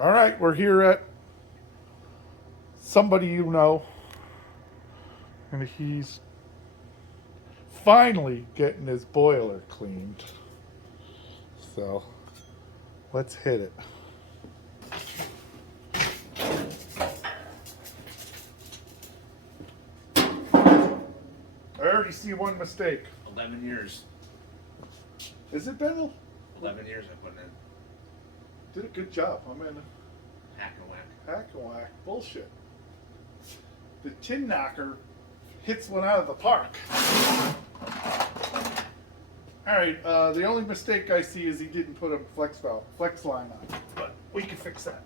All right, we're here at somebody you know, and he's finally getting his boiler cleaned. So let's hit it. I already see one mistake. 11 years. Is it Ben? 11 years I put in. Did a good job. I'm in Hack and whack. hack and whack bullshit. The tin knocker hits one out of the park. All right. The only mistake I see is he didn't put a flex line on, but we can fix that.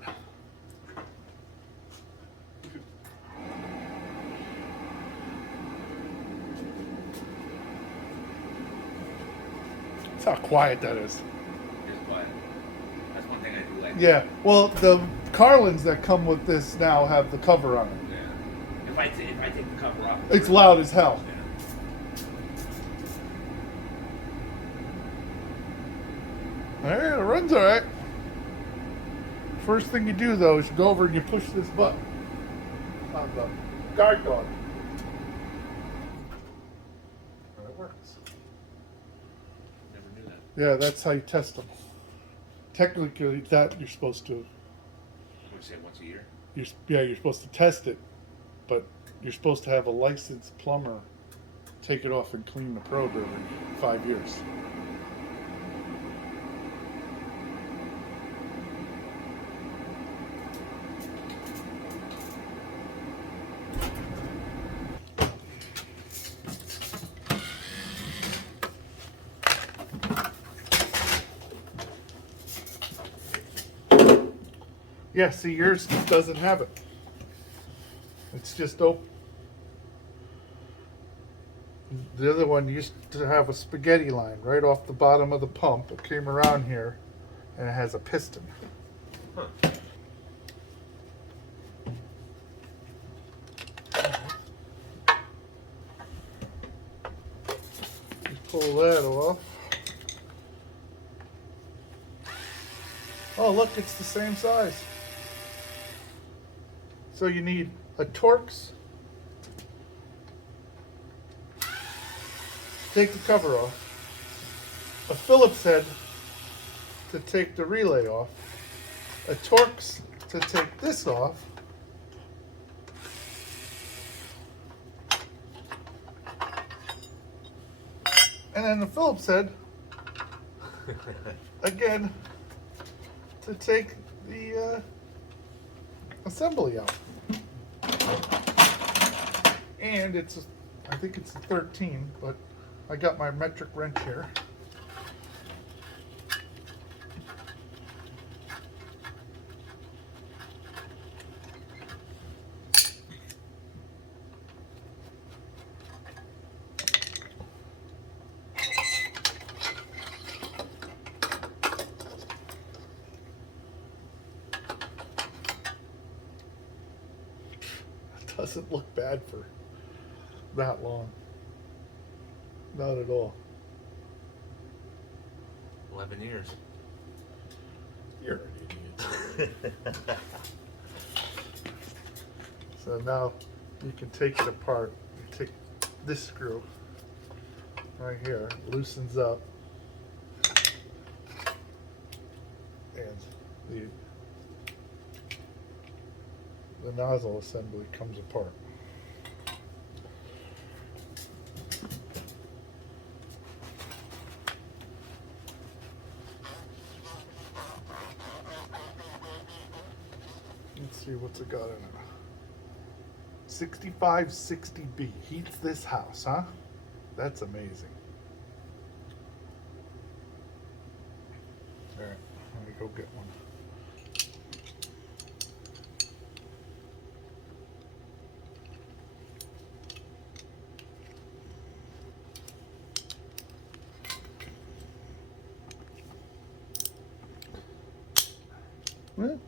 That's how quiet that is. It's quiet. That's one thing I do like. Yeah. Well, the Carlins that come with this now have the cover on it. Yeah. If I take the cover off, It's loud as hell. Yeah. All right, it runs all right. First thing you do though is you go over and you push this button on the guard dog. And it works. Never knew that. Yeah, that's how you test them. Technically, that you're supposed to. Would you say once a year? You're supposed to test it, but you're supposed to have a licensed plumber take it off and clean the probe every 5 years. Yeah, see, yours doesn't have it. It's just open. The other one used to have a spaghetti line right off the bottom of the pump. It came around here, and it has a piston. Huh. You pull that off. Oh, look, it's the same size. So you need a Torx. Take the cover off. A Phillips head to take the relay off. A Torx to take this off. And then the Phillips head again to take the assembly out. And I think it's a 13, but I got my metric wrench here. Doesn't look bad for that long. Not at all. 11 years. You're an idiot. So now you can take it apart. You take this screw right here, loosens up, and the nozzle assembly comes apart. Let's see what's it got in it. 6560B heats this house, huh? That's amazing. All right, let me go get one. Well,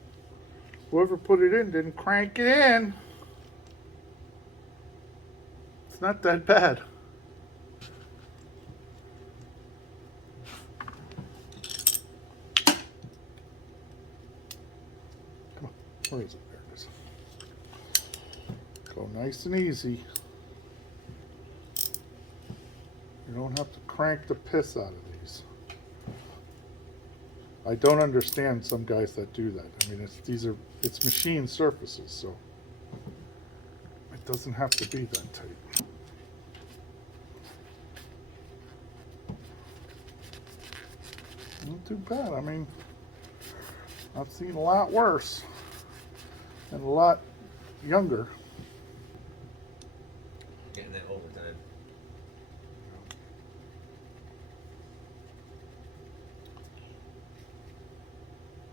whoever put it in didn't crank it in. It's not that bad. Where is it? There it is. Go nice and easy. You don't have to crank the piss out of these. I don't understand some guys that do that. I mean, it's machine surfaces, so it doesn't have to be that tight. Not too bad. I mean, I've seen a lot worse and a lot younger. Getting that overtime.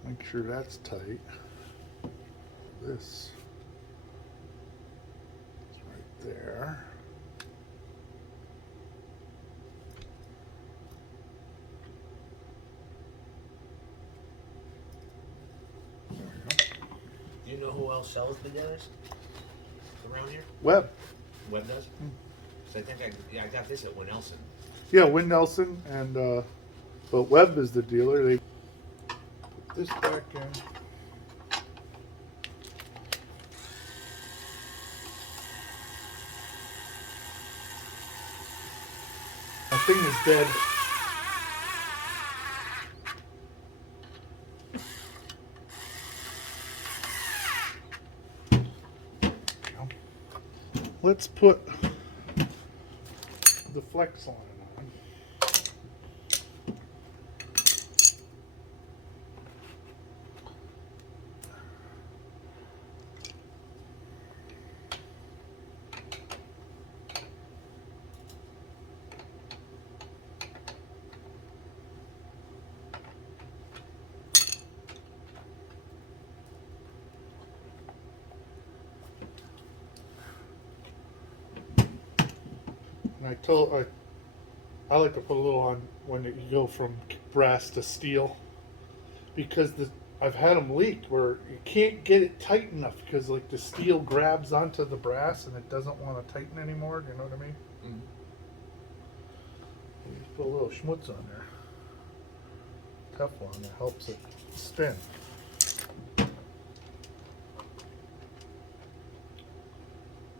Make sure that's tight. This is right there. There we go. Do you know who else sells Buderus around here? Webb. Webb does? So I think I got this at Nelson. Yeah, Win Nelson and but Webb is the dealer. They put this back in. My thing is dead. Let's put the flex line on. And I like to put a little on when you go from brass to steel, because I've had them leak where you can't get it tight enough because like the steel grabs onto the brass and it doesn't want to tighten anymore. Do you know what I mean? Mm-hmm. You just put a little schmutz on there, Teflon, that helps it spin.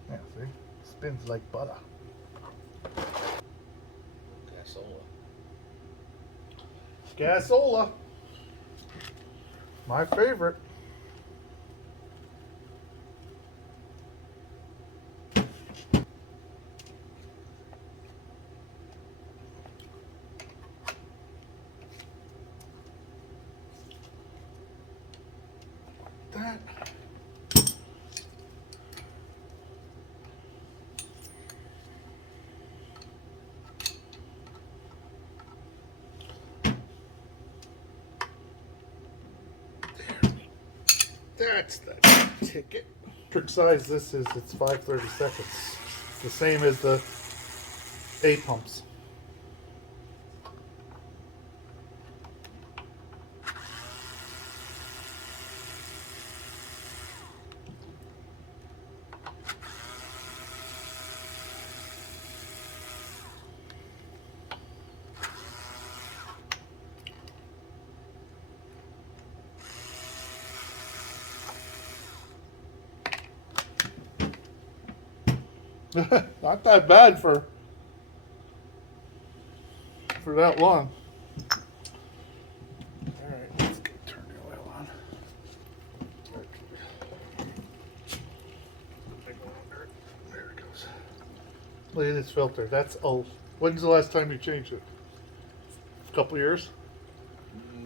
Yeah, see, spins like butter. Gasola. My favorite. That. That's the ticket. Trick size this is, it's 5/32. It's the same as the A pumps. Not that bad for that long. Alright, let's turn the oil on. There it goes. Look at this filter. That's old. When's the last time you changed it? A couple years?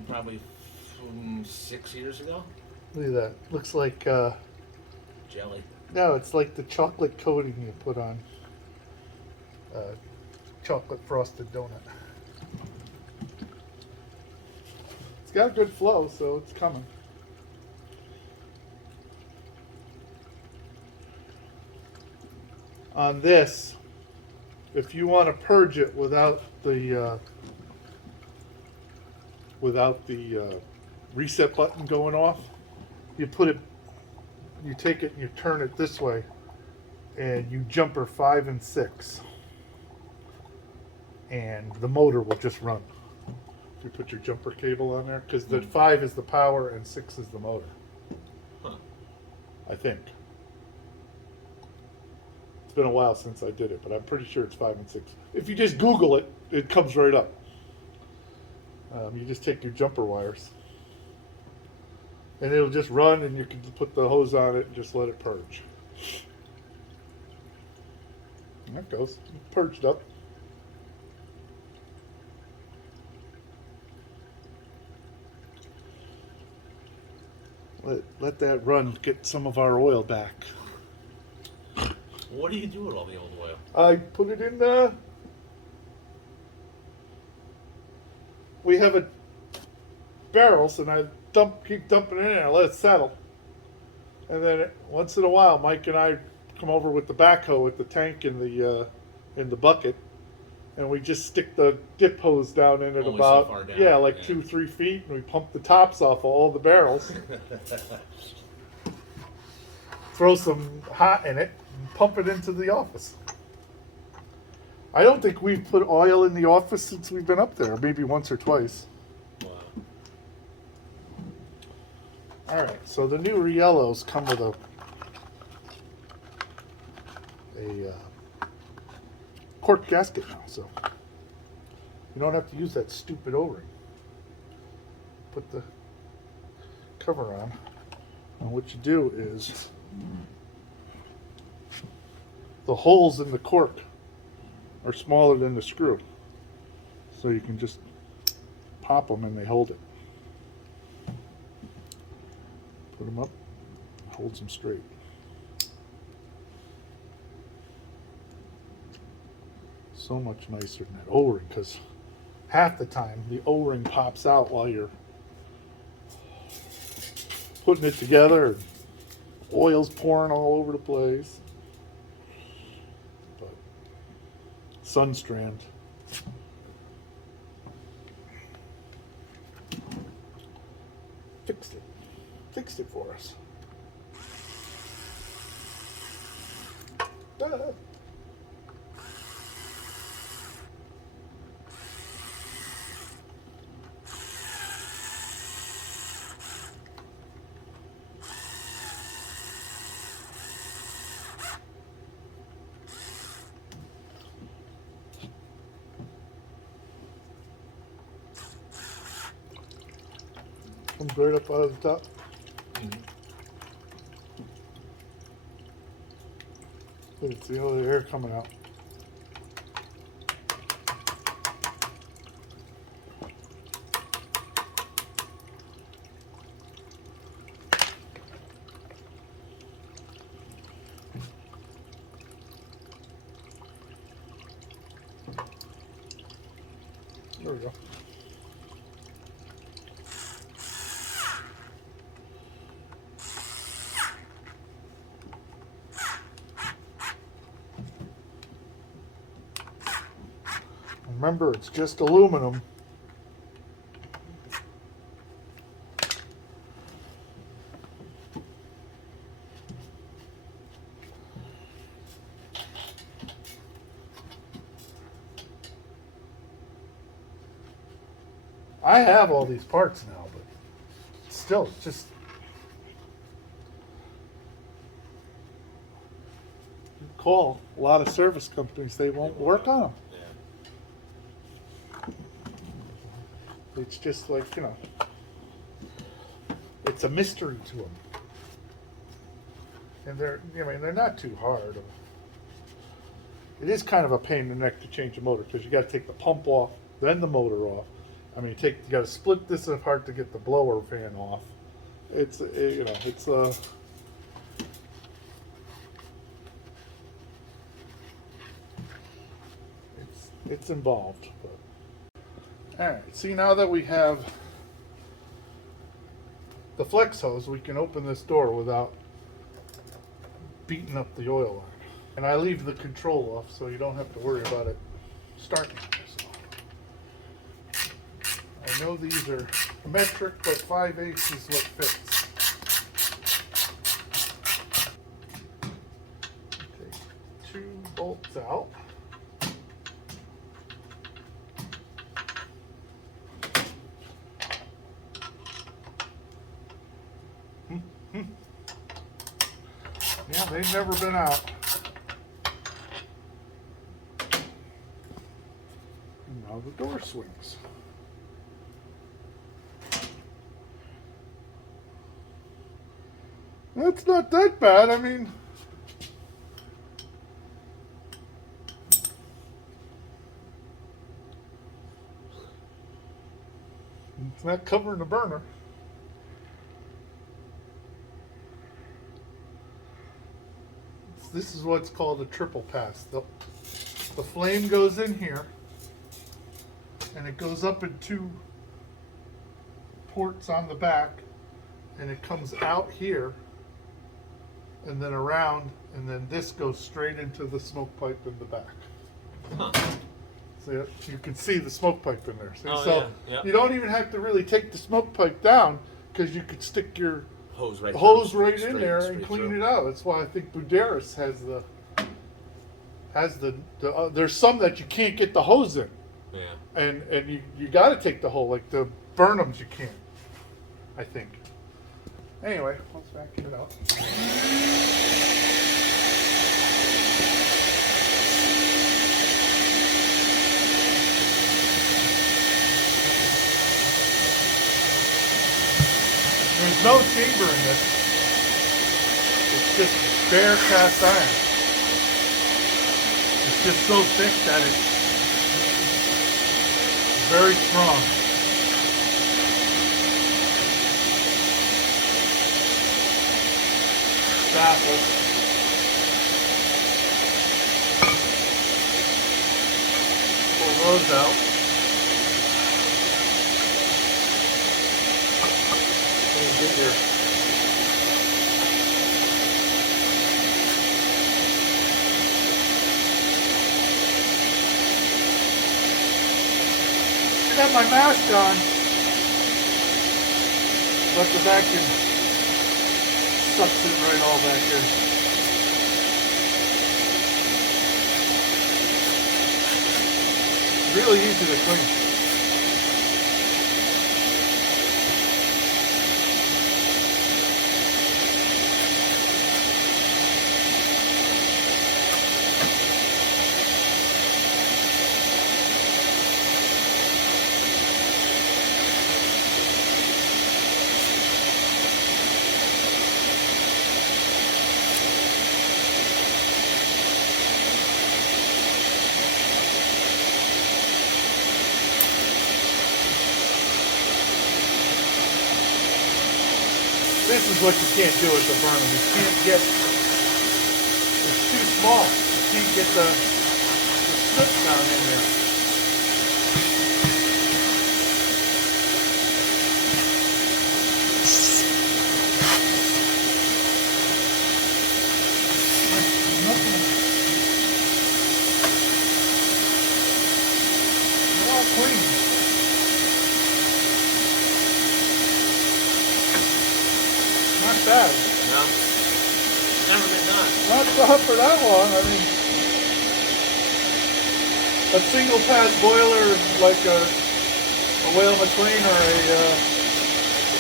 Probably 6 years ago. Look at that. Looks like Jelly. no, it's like the chocolate coating you put on chocolate frosted donut. It's got a good flow, so it's coming. On this, if you want to purge it without the reset button going off, you take it and you turn it this way, and you jumper 5 and 6, and the motor will just run. If you put your jumper cable on there, because the 5 is the power and 6 is the motor. Huh. I think. It's been a while since I did it, but I'm pretty sure it's 5 and 6. If you just Google it, it comes right up. You just take your jumper wires, and it'll just run, and you can put the hose on it and just let it purge. And that goes. Purged up. Let that run, get some of our oil back. What do you do with all the old oil? I put it in we have barrels, and I keep dumping it in and I let it settle. And then once in a while, Mike and I come over with the backhoe with the tank in the bucket, and we just stick the dip hose down in it Only so about far down, 2-3 feet, and we pump the tops off of all the barrels, throw some hot in it, and pump it into the office. I don't think we've put oil in the office since we've been up there, maybe once or twice. Wow. All right, so the new Riellos come with a cork gasket now, so you don't have to use that stupid O-ring. Put the cover on, and what you do is the holes in the cork are smaller than the screw, so you can just pop them and they hold it. Put them up, holds them straight. So much nicer than that O-ring, because half the time the O-ring pops out while you're putting it together, and oil's pouring all over the place. But Sunstrand. Fixed it for us. Comes right up out of the top. It's the other air coming out. There we go. Remember, it's just aluminum. I have all these parts now, but still, it's just you call a lot of service companies, they won't work on them. It's just like, it's a mystery to them. And they're not too hard. It is kind of a pain in the neck to change a motor, because you got to take the pump off, then the motor off. I mean, you got to split this apart to get the blower fan off. It's involved. But. All right, see, now that we have the flex hose, we can open this door without beating up the oil line. And I leave the control off, so you don't have to worry about it starting. So I know these are metric, but 5/8 is what fits. Take 2 bolts out. Yeah, they've never been out. And now the door swings. That's not that bad. I mean, it's not covering the burner. This is what's called a triple pass. The flame goes in here, and it goes up in two ports on the back, and it comes out here, and then around, and then this goes straight into the smoke pipe in the back. Huh. So you can see the smoke pipe in there. See? Oh, So yeah, yeah. you don't even have to really take the smoke pipe down, because you could stick your Hose right in there and clean it out. That's why I think Buderus has the there's some that you can't get the hose in. Yeah. And you got to take the hole, like the Burnhams you can't, I think. Anyway, let's vacuum it out. There's no chamber in this. It's just bare cast iron. It's just so thick that it's very strong. Baffle. Pull those out. Get your I got my mask on. Let the vacuum sucks it right all back in. Really easy to clean. This is what you can't do with the Burnham. You can't get, it's too small. You can't get the strips down in there. They're all clean. Not bad. No. Never been done. Not tough for that long. I mean, a single pass boiler like a Weil-Mclain or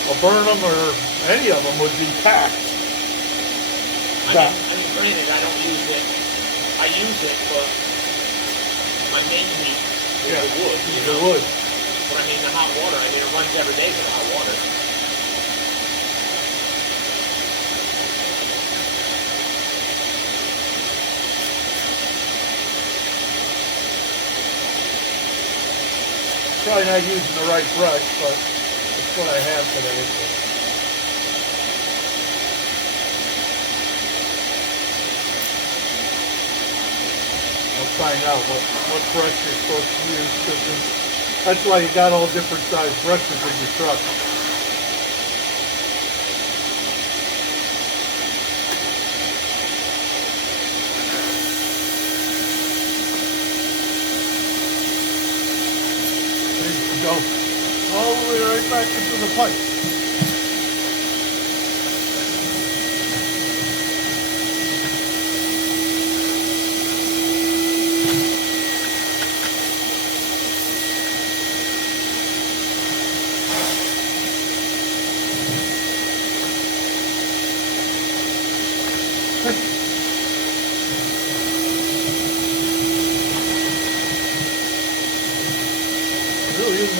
a Burnham or any of them would be packed. I mean, granted, I don't use it. I use it, but my main heat is the wood. The wood. But I mean, the hot water. I mean, it runs every day for the hot water. Probably not using the right brush, but it's what I have today. So. I'll find out what brush you're supposed to use, because that's why you got all different size brushes in your truck. Go all the way right back into the pipe.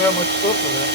that much stuff in there.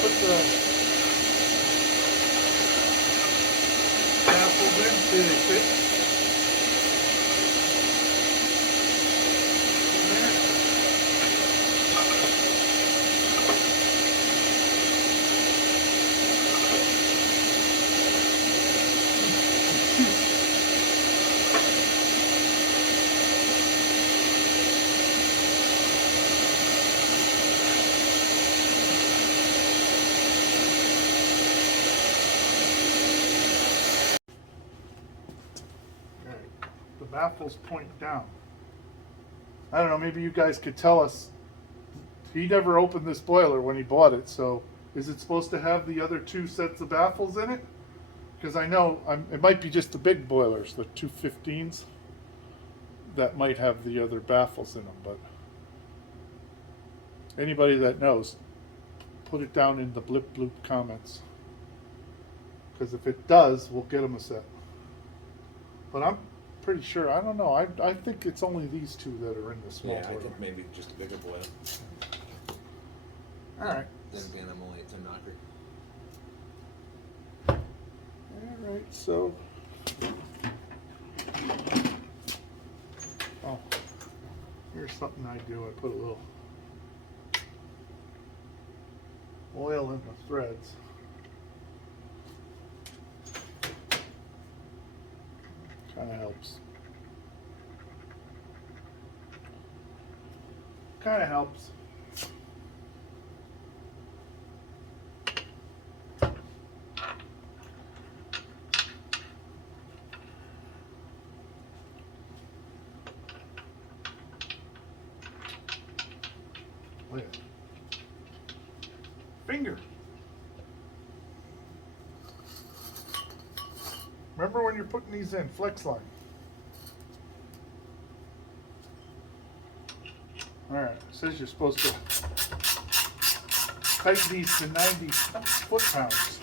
Put the apples in, see they fit. In there. The baffles point down. I don't know, maybe you guys could tell us. He never opened this boiler when he bought it, so is it supposed to have the other two sets of baffles in it? Because I know it might be just the big boilers, the 215s, that might have the other baffles in them, but anybody that knows, put it down in the blip bloop comments. Because if it does, we'll get them a set. But I'm pretty sure, I don't know, I think it's only these two that are in the small Yeah, I boiler. think maybe just a bigger boiler. Alright. Then again, I'm only at 10 knocker. Alright, so. Oh, here's something I do. I put a little oil in the threads. Kind of helps. Kind of helps. Look at it. Finger. Remember when you're putting these in, flex line. Alright, it says you're supposed to tighten these to 90 foot-pounds.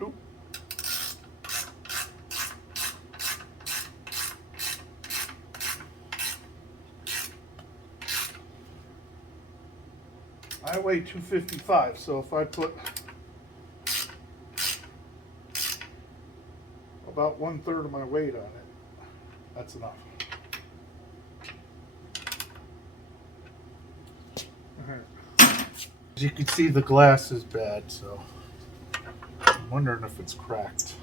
Oop. I weigh 255, so if I put about 1/3 of my weight on it, that's enough. As you can see, the glass is bad, so I'm wondering if it's cracked.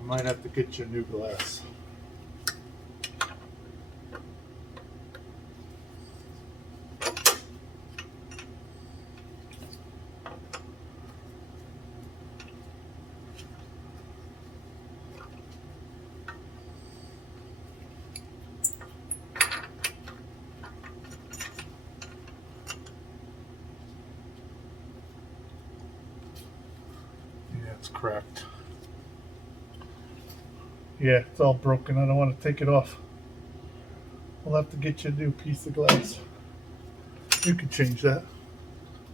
We might have to get you new glass. It's cracked. Yeah, it's all broken. I don't want to take it off. We'll have to get you a new piece of glass. You can change that.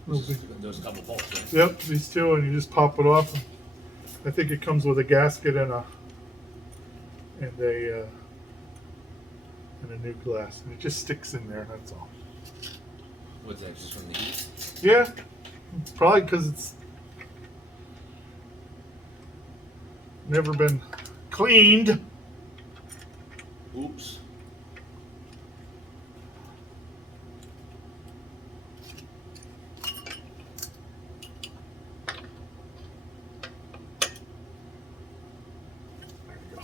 Those couple bolts, right? Yep, these two, and you just pop it off. I think it comes with a gasket and a new glass, and it just sticks in there. That's all. What's that? Just from the heat? Yeah, probably because it's never been cleaned. Oops. There you go.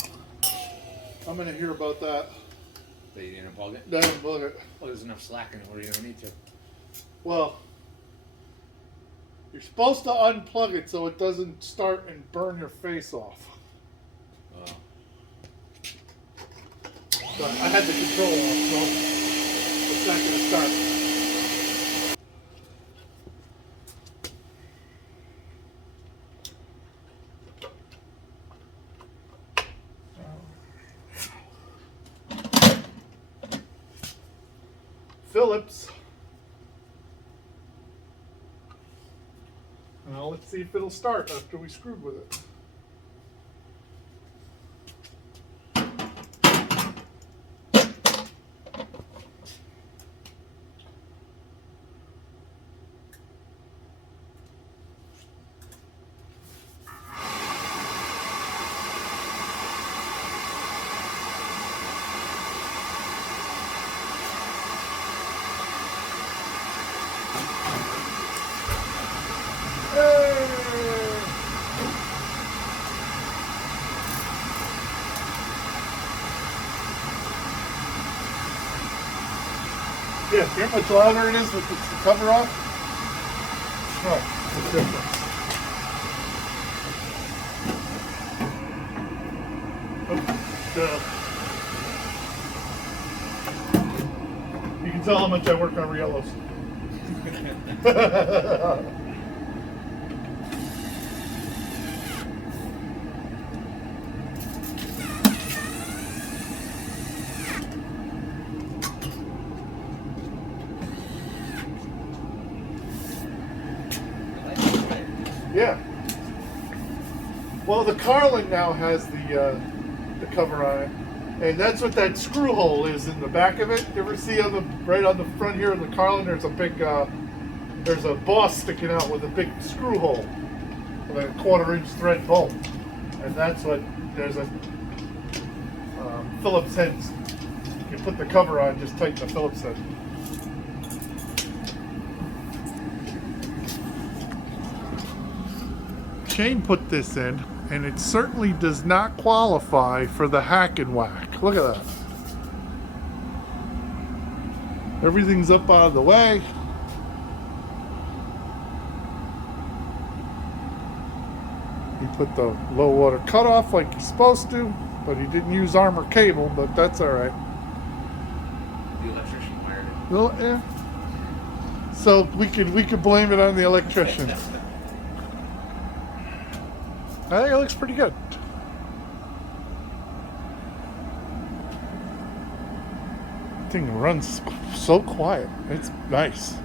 I'm gonna hear about that. So you didn't unplug it? That unplug it. Well, there's enough slack in it where you don't need to. Well, You're supposed to unplug it so it doesn't start and burn your face off. Oh. But I had the control off, so it's not going to start. Phillips. Now let's see if it'll start after we screwed with it. Yeah, see how much louder it is with the cover off? Oh, the difference. You can tell how much I work on Rielos. Yeah. Well, the Carlin now has the cover on it, and that's what that screw hole is in the back of it. You ever see on the right on the front here of the Carlin? There's a big there's a boss sticking out with a big screw hole with a 1/4-inch thread bolt, and that's what there's a Phillips head. You put the cover on, just tighten the Phillips head. Shane put this in, and it certainly does not qualify for the hack and whack. Look at that. Everything's up out of the way. He put the low water cutoff like he's supposed to, but he didn't use armor cable, but that's all right. The electrician wired it. Well, yeah. So we could blame it on the electrician. I think it looks pretty good. Thing runs so quiet. It's nice.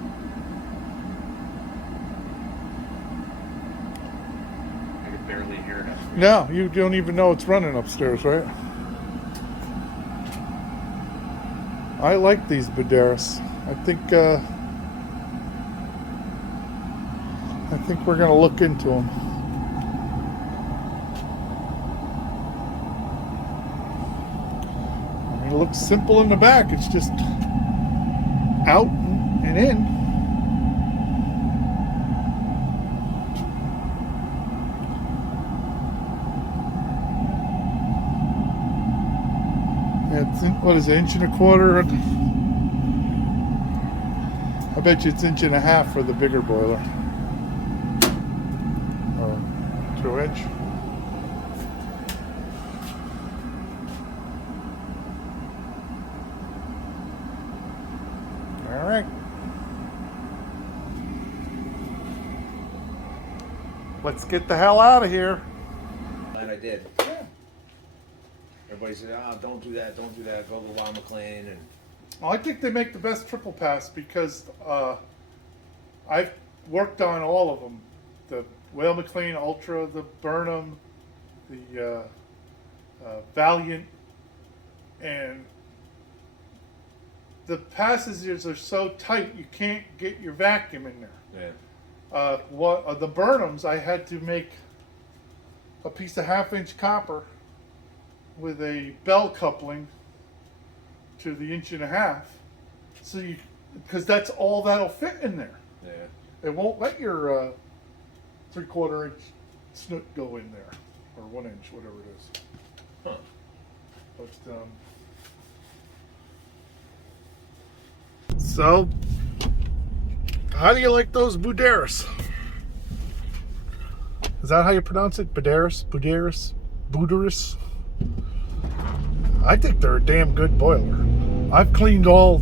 I could barely hear it. No, you don't even know it's running upstairs, right? I like these Buderus. I think we're gonna look into them. It looks simple in the back. It's just out and in. It's what is it, 1.25 inches? I bet you it's 1.5 inches for the bigger boiler. Or 2 inch. All right. Let's get the hell out of here. Glad I did. Yeah. Everybody said, "Oh, don't do that, don't do that. Go to Weil-Mclain." And Well, I think they make the best triple pass because I've worked on all of them. The Weil-Mclain Ultra, the Burnham, the Valiant, and the passages are so tight you can't get your vacuum in there. yeah, The Burnhams, I had to make a piece of 1/2 inch copper with a bell coupling to the 1.5 inches, so you, because that's all that'll fit in there. yeah. It won't let your 3/4 inch snoot go in there, or 1 inch, whatever it is. Huh. But so, how do you like those Buderus? Is that how you pronounce it? Buderus? I think they're a damn good boiler. I've cleaned all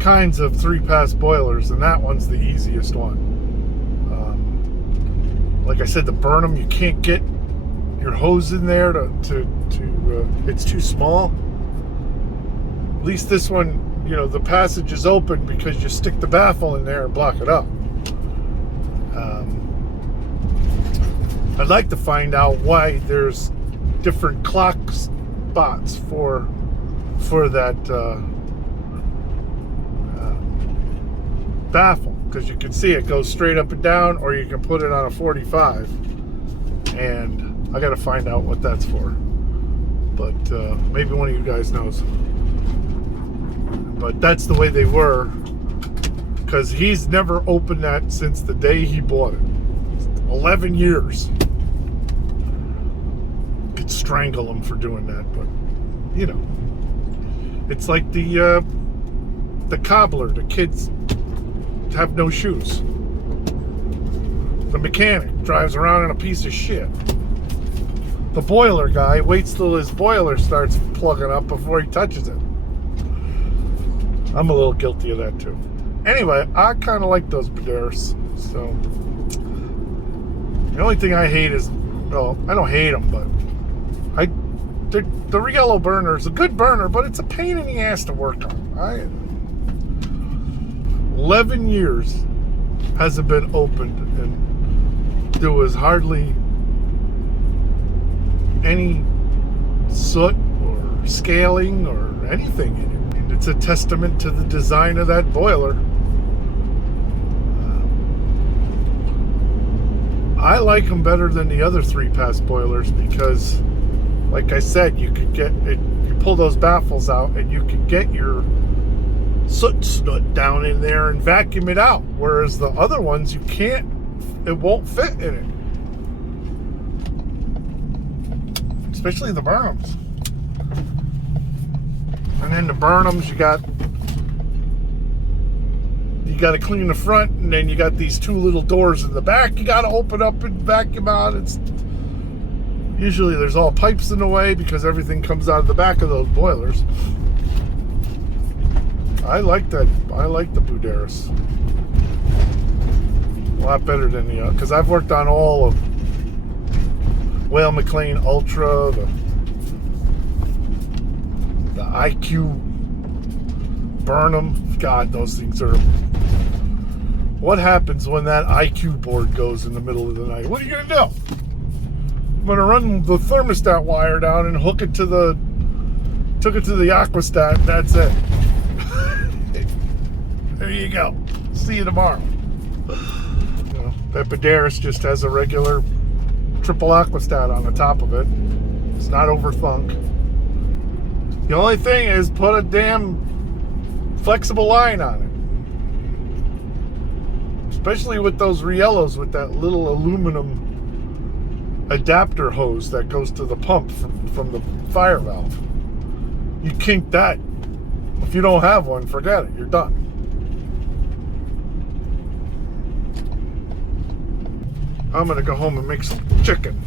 kinds of 3-pass boilers, and that one's the easiest one. Like I said, the Burnham, you can't get your hose in there it's too small. At least this one, the passage is open because you stick the baffle in there and block it up. I'd like to find out why there's different clock spots for that baffle, because you can see it goes straight up and down, or you can put it on a 45, and I got to find out what that's for. But maybe one of you guys knows. But that's the way they were, because he's never opened that since the day he bought it. 11 years. Could strangle him for doing that, but it's like the cobbler. The kids have no shoes. The mechanic drives around in a piece of shit. The boiler guy waits till his boiler starts plugging up before he touches it. I'm a little guilty of that too. Anyway, I kind of like those Buderus. So the only thing I hate is, well, I don't hate them, but the Riello burner is a good burner, but it's a pain in the ass to work on. 11 years hasn't been opened, and there was hardly any soot or scaling or anything in it. And it's a testament to the design of that boiler. I like them better than the other 3-pass boilers because, like I said, you could get it. You pull those baffles out, and you can get your soot snoot down in there and vacuum it out. Whereas the other ones, you can't. It won't fit in it, especially the Burnhams. And then the Burnhams, you got to clean the front, and then you got these 2 little doors in the back you got to open up and vacuum out. It's usually there's all pipes in the way because everything comes out of the back of those boilers. I like that. I like the Buderus a lot better than the because I've worked on all of Weil-Mclain Ultra, the IQ Burnham. God, those things are. What happens when that IQ board goes in the middle of the night? What are you gonna do? I'm gonna run the thermostat wire down and hook it to the aquastat, and that's it. There you go. See you tomorrow. That Buderus just has a regular triple aquastat on the top of it. It's not overthunk. The only thing is put a damn flexible line on it. Especially with those Riellos with that little aluminum adapter hose that goes to the pump from the fire valve. You kink that. If you don't have one, forget it. You're done. I'm gonna go home and make some chicken.